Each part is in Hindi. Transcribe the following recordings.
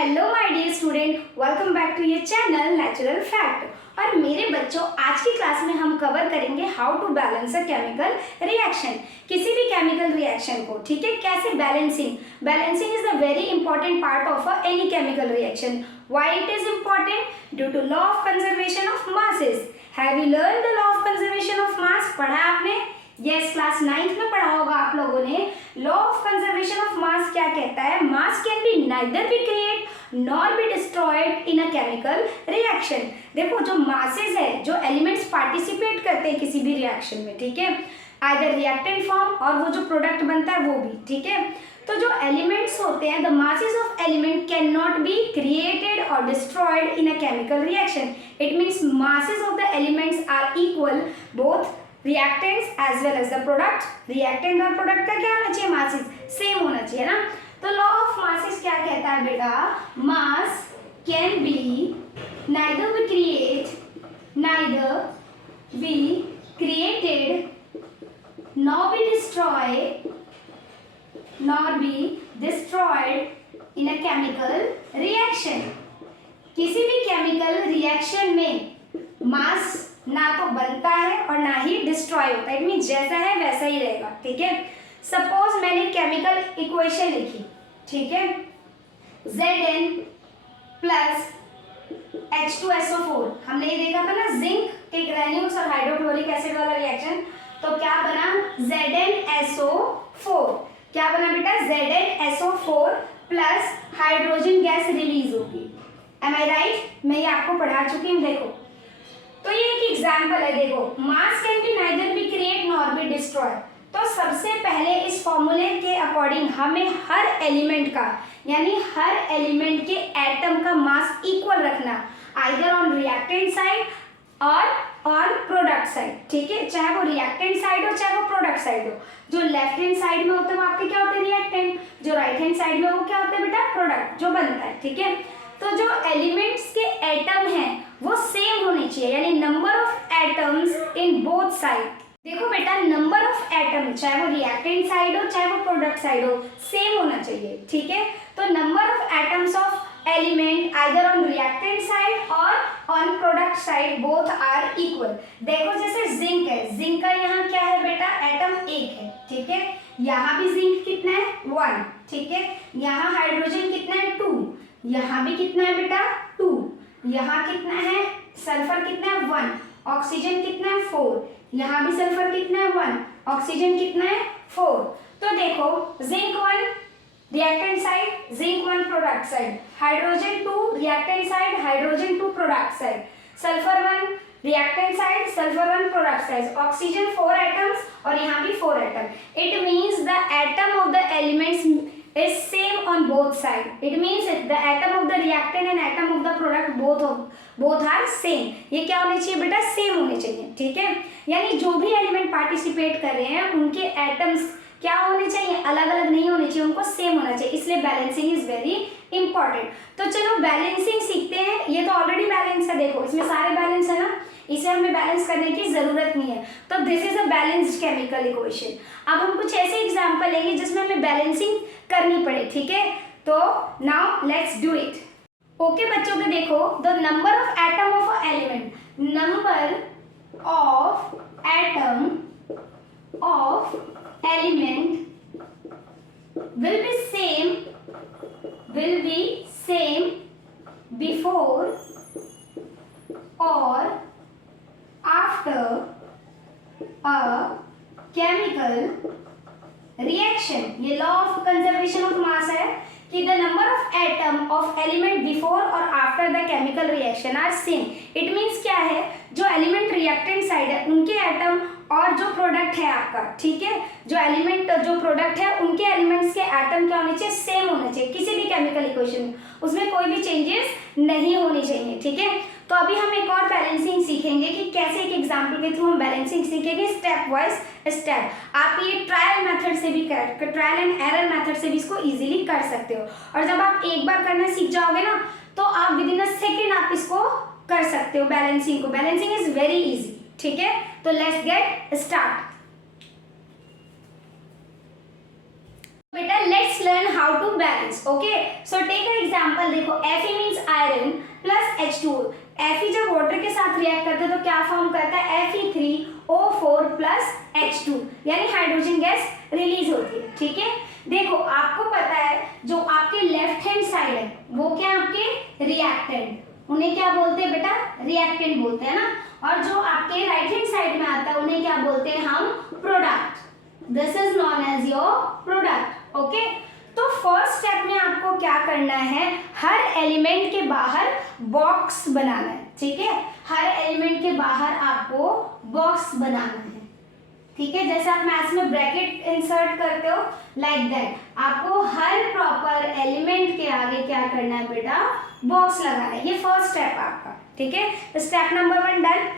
Hello my dear student, welcome back to your channel natural fact. और मेरे बच्चों, आज की क्लास में हम कवर करेंगे how to balance a chemical reaction. किसी भी केमिकल रिएक्शन को, ठीक है, कैसे balancing is the very important part of any chemical reaction. Why it is important? Due to law of conservation of masses. Have you learn the law of conservation of mass? पढ़ा आपने? यस, क्लास 9th में पढ़ा होगा आप लोगों ने। लॉ ऑफ कंजर्वेशन ऑफ मास क्या कहता है? मास can be neither be create nor be destroyed in a chemical reaction. देखो, जो मासेस है, जो एलिमेंट्स पार्टिसिपेट करते हैं किसी भी रिएक्शन में, ठीक है, आइदर रिएक्टेंट फॉर्म और वो जो प्रोडक्ट बनता है वो भी, ठीक है। तो जो एलिमेंट्स होते हैं, the masses of element can not be created और destroyed in a chemical reaction. It means masses of the elements are equal, both reactants as well as the product। reactant और product का क्या होना चाहिए? masses सेम होना चाहिए ना। तो लॉ ऑफ masses क्या कहता है बेटा? mass can be neither be created nor be destroyed in a chemical reaction। किसी भी केमिकल रिएक्शन में मास ना तो बनता है और ना ही डिस्ट्रॉय होता है। इट मीन जैसा है वैसा ही रहेगा, ठीक है। सपोज मैंने केमिकल इक्वेशन लिखी, ठीक है, Zn प्लस H2SO4। हमने ये देखा था ना, जिंक के ग्रेन्यूल्स और हाइड्रोक्लोरिक एसिड वाला रिएक्शन। तो क्या बना? ZnSO4। क्या बना बेटा? ZnSO4 plus hydrogen gas release होगी। एम आई राइट? मैं ये आपको पढ़ा चुकी हूँ। देखो, तो ये एक एग्जाम्पल है। देखो, मास can be neither be create nor be destroy. तो सबसे पहले इस फॉर्मूले के अकॉर्डिंग हमें हर एलिमेंट का, यानी हर एलिमेंट के एटम का मास इक्वल रखना, आइदर ऑन रिएक्टेंट साइड और ऑन प्रोडक्ट साइड, ठीक है। चाहे वो रिएक्टेंट साइड हो चाहे वो प्रोडक्ट साइड हो। जो लेफ्ट हैंड साइड में होते हैं वो आपके क्या होते हैं? रिएक्टेंट। जो राइट हैंड साइड में वो क्या होते हैं बेटा? प्रोडक्ट, जो बनता है, ठीक है। तो जो एलिमेंट्स के एटम हैं वो सेम होने चाहिए, यानी number of atoms in both side. देखो बेटा, नंबर ऑफ एटम चाहे वो रिएक्टेंट साइड हो चाहे वो प्रोडक्ट साइड हो, सेम होना चाहिए, ठीक है। तो number of atoms of element either on reactant side और on product side both are equal. देखो, जैसे जिंक है, जिंक का यहाँ क्या है बेटा? एटम 1 है, ठीक है। यहाँ भी जिंक कितना है? 1, ठीक है। यहाँ हाइड्रोजन कितना है? 2। यहाँ भी कितना है बेटा? 2। यहाँ कितना है? सल्फर कितना है? 1। ऑक्सीजन कितना है? 4। यहाँ भी सल्फर कितना है? 1। ऑक्सीजन कितना है? 4। तो देखो, zinc 1 reactant side, zinc 1 product side, hydrogen 2 reactant side, hydrogen 2 product side, sulphur 1 reactant side, sulphur 1 product side, oxygen 4 atoms और यहाँ भी 4 atom. It means the atom of the elements is same on both side. It means the atom of the reactant and atom of the product both are same। ये क्या होने चाहिए बेटा? सेम होने चाहिए, ठीक है। यानी जो भी एलिमेंट पार्टिसिपेट कर रहे हैं उनके एटम्स क्या होने चाहिए? अलग अलग नहीं होने चाहिए, उनको सेम होना चाहिए। इसलिए बैलेंसिंग इज वेरी इंपॉर्टेंट। तो चलो बैलेंसिंग सीखते हैं। ये तो ऑलरेडी बैलेंस है, देखो इसमें सारे बैलेंस है ना, इसे हमें बैलेंस करने की जरूरत नहीं है। तो this is a balanced chemical equation. अब हम कुछ ऐसे एग्जांपल लेंगे जिसमें हमें बैलेंसिंग करनी पड़े, ठीक है। तो now let's do it. Okay बच्चों, के देखो, the number of atom of a element, number of atom of element will be same before or after a chemical reaction। ये law of conservation of mass है कि the number of atom of element before और after the chemical reaction are same. It means क्या है? जो एलिमेंट रिएक्टेंट साइड है उनके एटम और जो प्रोडक्ट है आपका, ठीक है, जो एलिमेंट जो प्रोडक्ट है उनके एलिमेंट्स के एटम क्या होने चाहिए? सेम होने चाहिए। किसी भी केमिकल इक्वेशन में उसमें कोई भी चेंजेस नहीं होनी चाहिए, ठीक है। तो अभी हम एक और बैलेंसिंग सीखेंगे कि कैसे, एक एग्जांपल के थ्रू हम बैलेंसिंग सीखेंगे स्टेप वाइज स्टेप। आप ये ट्रायल मेथड से भी ट्रायल एंड एरर मेथड से भी इसको इजीली कर सकते हो। और जब आप एक बार करना सीख जाओगे ना, तो आप विद इन अ सेकेंड आप इसको कर सकते हो बैलेंसिंग को। बैलेंसिंग इज वेरी इजी, ठीक है। तो लेट्स गेट स्टार्ट। बेटा let's learn how to balance. Okay, so take a example. देखो Fe means iron plus H2O. Fe जब वाटर के साथ रिएक्ट करता है तो क्या फॉर्म करता है? Fe3O4 प्लस H2, यानी हाइड्रोजन गैस रिलीज होती है. ठीक है, देखो आपको पता है जो आपके लेफ्ट हैंड साइड है वो क्या है? आपके रिएक्टेंट. उन्हें क्या बोलते हैं बेटा? रिएक्टेंट बोलते हैं ना. और जो आपके राइट हैंड साइड में आता है उन्हें क्या बोलते हैं हम? Product. This is known as your product. Okay, तो फर्स्ट स्टेप में आपको क्या करना है? हर एलिमेंट के बाहर बॉक्स बनाना है. ठीक है, हर एलिमेंट के बाहर आपको बॉक्स बनाना है. ठीक है, जैसे आप मैथ्स में ब्रैकेट इंसर्ट करते हो, लाइक दैट आपको हर प्रॉपर एलिमेंट के आगे क्या करना है बेटा? बॉक्स लगाना है. ये फर्स्ट स्टेप आपका. ठीक है, step number 1 done.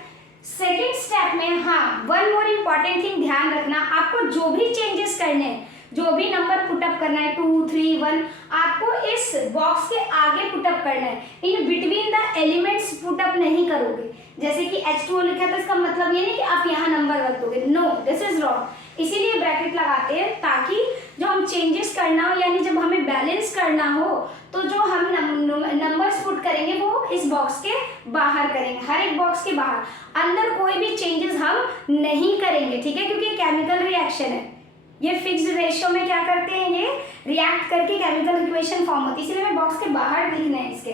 Second step में हाँ, वन मोर इम्पॉर्टेंट थिंग ध्यान रखना. आपको जो भी चेंजेस करने हैं, जो भी नंबर पुटअप करना है 2, 3, 1, आपको इस बॉक्स के आगे पुटअप करना है. In between the elements put up नहीं करोगे. जैसे कि H2O लिखा था, इसका मतलब ये नहीं कि आप यहाँ नंबर रख दोगे. No, this is wrong. इसीलिए ब्रैकेट लगाते हैं ताकि जो हम चेंजेस करना हो, यानी जब हमें बैलेंस करना हो, तो जो हम नंबर्स पुट करेंगे वो इस बॉक्स के बाहर करेंगे. हर एक बॉक्स के बाहर. अंदर कोई भी चेंजेस हम नहीं करेंगे. ठीक है, क्योंकि केमिकल रिएक्शन है. ये फिक्स्ड रेशियो में क्या करते हैं? ये रिएक्ट करके केमिकल इक्वेशन फॉर्म होती है. इसलिए हमें बॉक्स के बाहर लिखना है इसके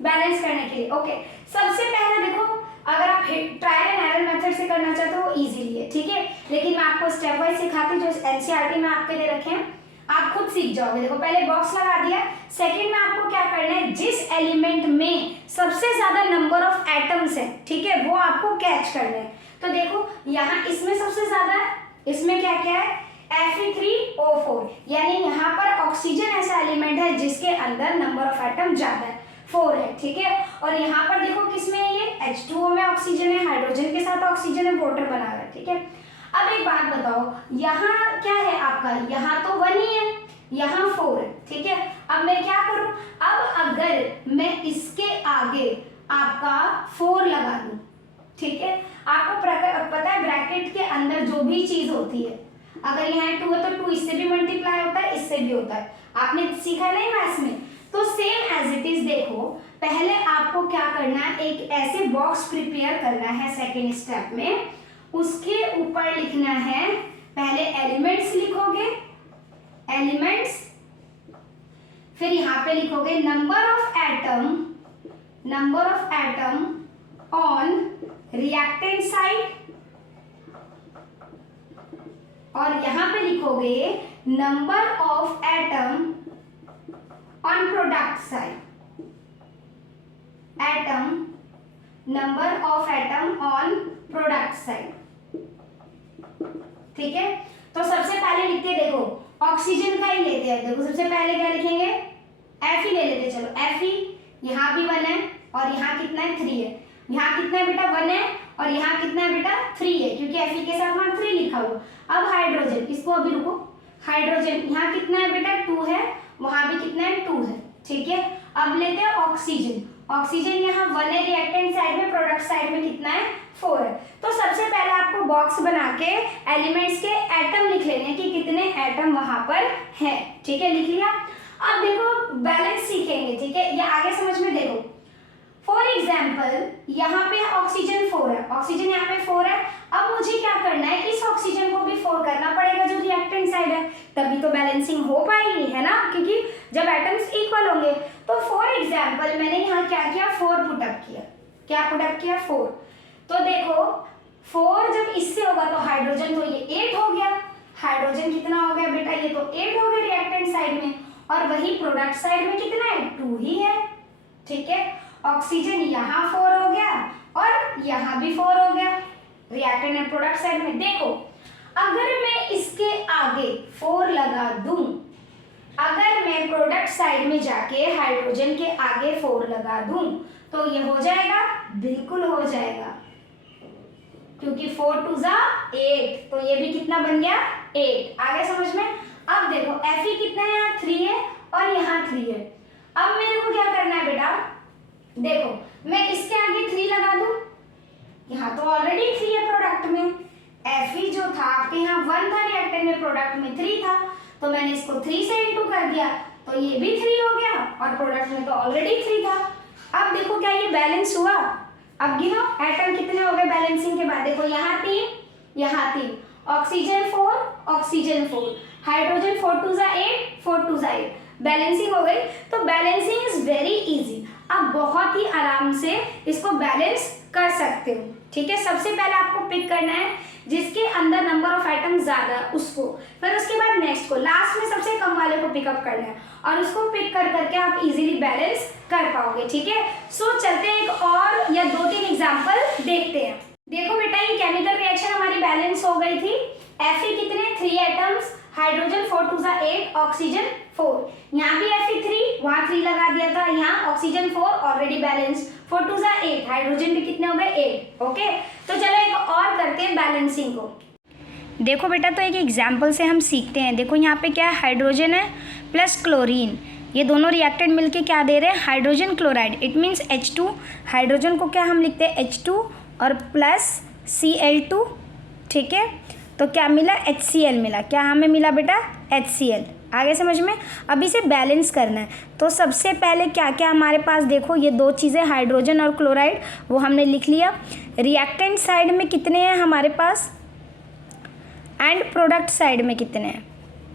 बैलेंस करने के लिए. ओके, सबसे पहले देखो, अगर आप ट्रायल एंड एरर मेथड से करना चाहते हो इजीली है. ठीक है, लेकिन मैं आपको स्टेप वाइज सिखाती हूँ. जो एनसीईआरटी में आपके लिए रखे हैं, आप खुद सीख जाओगे. देखो पहले बॉक्स लगा दिया. सेकंड में आपको क्या करना है? जिस एलिमेंट में सबसे ज्यादा नंबर ऑफ एटम्स है, ठीक है, वो आपको कैच करना है. तो देखो यहाँ इसमें सबसे ज्यादा है. इसमें क्या क्या है? Fe3O4, यानी यहाँ पर ऑक्सीजन ऐसा एलिमेंट है जिसके अंदर नंबर ऑफ एटम ज्यादा है, 4 है. ठीक है, और यहाँ पर देखो किसमें है? ये H2O में ऑक्सीजन है, हाइड्रोजन के साथ ऑक्सीजन है, वाटर बना रहा है. ठीक है, अब एक बात बताओ, यहाँ क्या है आपका? यहाँ तो 1 ही है, यहाँ 4 है. ठीक है, अब मैं क्या करूँ? अब अगर मैं इसके आगे आपका 4 लगा दूँ, ठीक है, आपको पता है ब्रैकेट के अंदर जो भी चीज होती है, अगर यहाँ 2 है तो 2 इससे भी मल्टीप्लाई होता है, इससे भी होता है. आपने सीखा नहीं मैथ्स में? तो सेम एज इट इज. देखो पहले आपको क्या करना है? एक ऐसे बॉक्स प्रिपेयर करना है. सेकेंड स्टेप में उसके ऊपर लिखना है, पहले एलिमेंट्स लिखोगे, एलिमेंट्स, फिर यहाँ पे लिखोगे number of atom on reactant side, और यहाँ पे लिखोगे number of atom on product side. Number of atom on product side. ठीक है, तो सबसे पहले लिखते हैं, देखो ऑक्सीजन का ही लेते हैं. देखो सबसे पहले क्या लिखेंगे? Fe ले लेते. चलो Fe, यहाँ भी 1 है और यहाँ कितना है? 3 है. यहाँ कितना है बेटा? 1 है और यहाँ कितना है बेटा? 3 है, क्योंकि Fe के साथ वहाँ 3 लिखा हुआ. अब हाइड्रोजन, इसको अभी रुको. हाइड्रोजन यहाँ कितना है बेटा? 2 है, वहाँ भी कितना है? 2 है. ठीक है, अब लेते हैं ऑक्सीजन. ऑक्सीजन यहाँ 1 है रिएक्टेंट साइड में, प्रोडक्ट साइड में कितना है? 4 है. तो सबसे पहले आपको बॉक्स बना के एलिमेंट्स के एटम लिख लेने हैं कि कितने एटम वहां पर है. ठीक है, लिख लिया. अब देखो बैलेंस सीखेंगे. ठीक है, ये आगे समझ में. देखो फॉर एग्जाम्पल यहाँ पे ऑक्सीजन 4 है, ऑक्सीजन यहाँ पे 4 है. अब मुझे क्या करना है? इस ऑक्सीजन को भी 4 करना पड़ेगा जो रिएक्टेंट साइड है, तभी तो बैलेंसिंग हो पाएगी, है ना, क्योंकि जब एटम्स इक्वल होंगे. तो फॉर एग्जाम्पल मैंने यहाँ क्या किया? 4 पुटअप किया. क्या पुटअप किया? 4. तो देखो 4 जब इससे होगा तो हाइड्रोजन तो ये 8 हो गया. हाइड्रोजन कितना हो गया बेटा? ये तो 8 हो गया रिएक्टेंट साइड में, और वही प्रोडक्ट साइड में कितना है? 2 ही है. ठीक है, ऑक्सीजन यहाँ 4 हो गया और यहाँ भी 4 हो गया रिएक्टेंट एंड प्रोडक्ट साइड में. देखो अगर मैं इसके आगे 4 लगा दूं, अगर मैं प्रोडक्ट साइड में जाके हाइड्रोजन के आगे 4 लगा दूं, तो ये हो जाएगा? बिल्कुल हो जाएगा, क्योंकि 4 2 जा 8, तो ये भी कितना बन गया? 8. आगे समझ में? अब देखो Fe कितना है? यहाँ 3 है और यहाँ 3 है. अब मेरे को क्या करना है बेटा? देखो मैं इसके आगे 3 लगा दूं, यहाँ तो ऑलरेडी 3 है प्रोडक्ट में. Fe जो था आपके यहाँ 1 था, रिएक्टेंट में प्रोडक्ट में 3 था, तो मैंने इसको 3 से इंटू कर दिया, तो ये भी 3 हो गया और प्रोडक्ट में तो ऑलरेडी 3 था। अब देखो क्या ये बैलेंस हुआ। अब गिनो एटम कितने हो गए बैलेंसिंग के बाद, देखो यहाँ 3, यहाँ 3, ऑक्सीजन 4, ऑक्सीजन 4, हाइड्रोजन 4 2 जा 8, 4 2 जा 8, बैलेंसिंग हो गई। तो बैलेंसिंग इज वेरी इजी, आप बहुत ही आराम से इसको बैलेंस कर सकते हो। ठीक है, सबसे पहले आपको पिक करना है जिसके अंदर नंबर ऑफ आइटम ज्यादा है उसको, फिर उसके बाद नेक्स्ट को, लास्ट में सबसे कम वाले को पिकअप करना है और उसको पिक कर करके आप इजीली बैलेंस कर पाओगे। ठीक है, सो चलते हैं एक और या 2-3 एग्जांपल देखते हैं। देखो बेटा, ये केमिकल रिएक्शन हमारी बैलेंस हो गई थी। Fe कितने 3 एटम्स, हाइड्रोजन 4 2 जा 8, ऑक्सीजन 4, यहाँ भी Fe 3, वहाँ 3 लगा दिया था, यहाँ ऑक्सीजन 4 ऑलरेडी बैलेंस, 4 2 जा 8, हाइड्रोजन भी कितने हो गए 8। ओके, तो चलो एक और करते हैं बैलेंसिंग को। देखो बेटा, तो एक एग्जाम्पल से हम सीखते हैं। देखो यहाँ पे क्या है, हाइड्रोजन है प्लस क्लोरीन, ये दोनों रिएक्टेड मिलके क्या दे रहे हैं, hydrogen chloride. It means H2, hydrogen को क्या हम लिखते हैं H2 और प्लस Cl2। ठीक है, तो क्या मिला, HCl मिला। क्या हमें मिला बेटा, HCl। आगे समझ में। अब इसे बैलेंस करना है, तो सबसे पहले क्या क्या हमारे पास, देखो ये 2 चीज़ें हाइड्रोजन और क्लोराइड, वो हमने लिख लिया। रिएक्टेंट साइड में कितने हैं हमारे पास एंड प्रोडक्ट साइड में कितने हैं,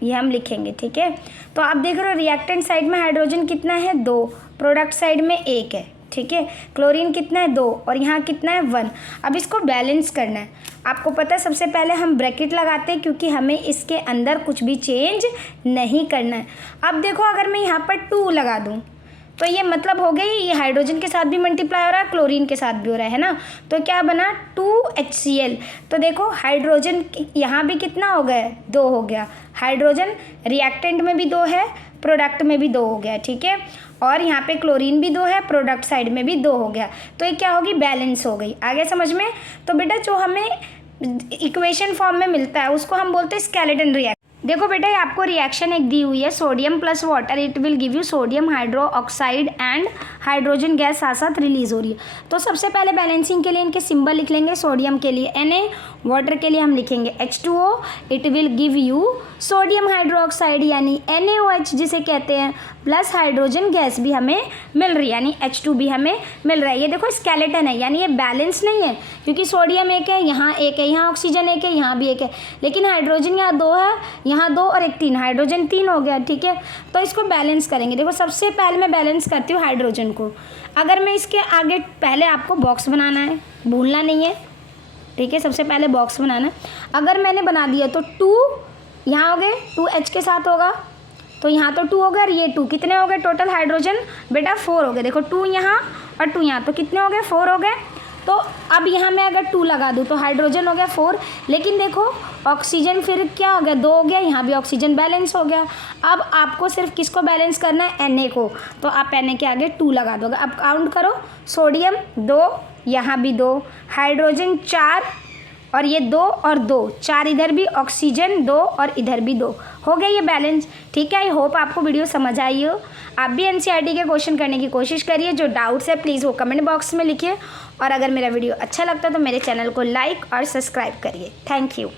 ये हम लिखेंगे। ठीक है, तो आप देख रहे हो रिएक्टेंट साइड में हाइड्रोजन कितना है 2, प्रोडक्ट साइड में 1 है। ठीक है, क्लोरीन कितना है 2 और यहाँ कितना है 1। अब इसको बैलेंस करना है। आपको पता है सबसे पहले हम ब्रैकेट लगाते हैं क्योंकि हमें इसके अंदर कुछ भी चेंज नहीं करना है। अब देखो अगर मैं यहाँ पर 2 लगा दूँ तो ये मतलब हो गई, ये हाइड्रोजन के साथ भी मल्टीप्लाई हो रहा है, क्लोरीन के साथ भी हो रहा है ना, तो क्या बना 2HCl। तो देखो हाइड्रोजन यहाँ भी कितना हो गया, 2 हो गया। हाइड्रोजन रिएक्टेंट में भी 2 है, प्रोडक्ट में भी 2 हो गया। ठीक है, और यहाँ पे क्लोरीन भी 2 है, प्रोडक्ट साइड में भी 2 हो गया। तो ये क्या होगी, बैलेंस हो गई। आगे समझ में। तो बेटा जो हमें इक्वेशन फॉर्म में मिलता है उसको हम बोलते हैं स्केलेटन रिएक्शन। देखो बेटा, ये आपको रिएक्शन एक दी हुई है, sodium plus water, it will give you sodium hydro oxide and hydrogen gas साथ साथ रिलीज हो रही है। तो सबसे पहले बैलेंसिंग के लिए इनके सिंबल लिख लेंगे। सोडियम के लिए Na, वाटर के लिए हम लिखेंगे H2O, it will give you sodium hydro oxide यानी NaOH जिसे कहते हैं, प्लस हाइड्रोजन गैस भी हमें मिल रही है यानी H2 भी हमें मिल रहा है। ये देखो स्केलेटन है यानी ये बैलेंस नहीं है क्योंकि सोडियम 1 है, यहाँ 1 है, यहाँ ऑक्सीजन 1 है, यहाँ भी 1 है, लेकिन हाइड्रोजन यहाँ 2 है, यहाँ 2 और 1 3, हाइड्रोजन 3 हो गया। ठीक है, तो इसको बैलेंस करेंगे। देखो सबसे पहले मैं बैलेंस करती हूँ हाइड्रोजन को। अगर मैं इसके आगे, पहले आपको बॉक्स बनाना है, भूलना नहीं है। ठीक है, सबसे पहले बॉक्स बनाना है। अगर मैंने बना दिया तो 2 यहाँ हो गए, 2H के साथ होगा, तो यहाँ तो 2 हो गया और ये 2, कितने हो गए टोटल हाइड्रोजन बेटा 4 हो गए। देखो 2 यहाँ और 2 यहाँ, तो कितने हो गए 4 हो गए। तो अब यहाँ मैं अगर 2 लगा दूँ तो हाइड्रोजन हो गया 4, लेकिन देखो ऑक्सीजन फिर क्या हो गया 2 हो गया, यहाँ भी ऑक्सीजन बैलेंस हो गया। अब आपको सिर्फ किसको बैलेंस करना है, Na को, तो आप Na के आगे 2 लगा दोगे। अब काउंट करो, सोडियम 2, यहाँ भी 2, हाइड्रोजन 4 और ये 2 और 2, 4 इधर भी, ऑक्सीजन 2 और इधर भी 2, हो गया ये बैलेंस। ठीक है, आई होप आपको वीडियो समझ आई हो। आप भी NCERT के क्वेश्चन करने की कोशिश करिए। जो डाउट्स है प्लीज़ वो कमेंट बॉक्स में लिखिए और अगर मेरा वीडियो अच्छा लगता है तो मेरे चैनल को लाइक और सब्सक्राइब करिए। Thank you.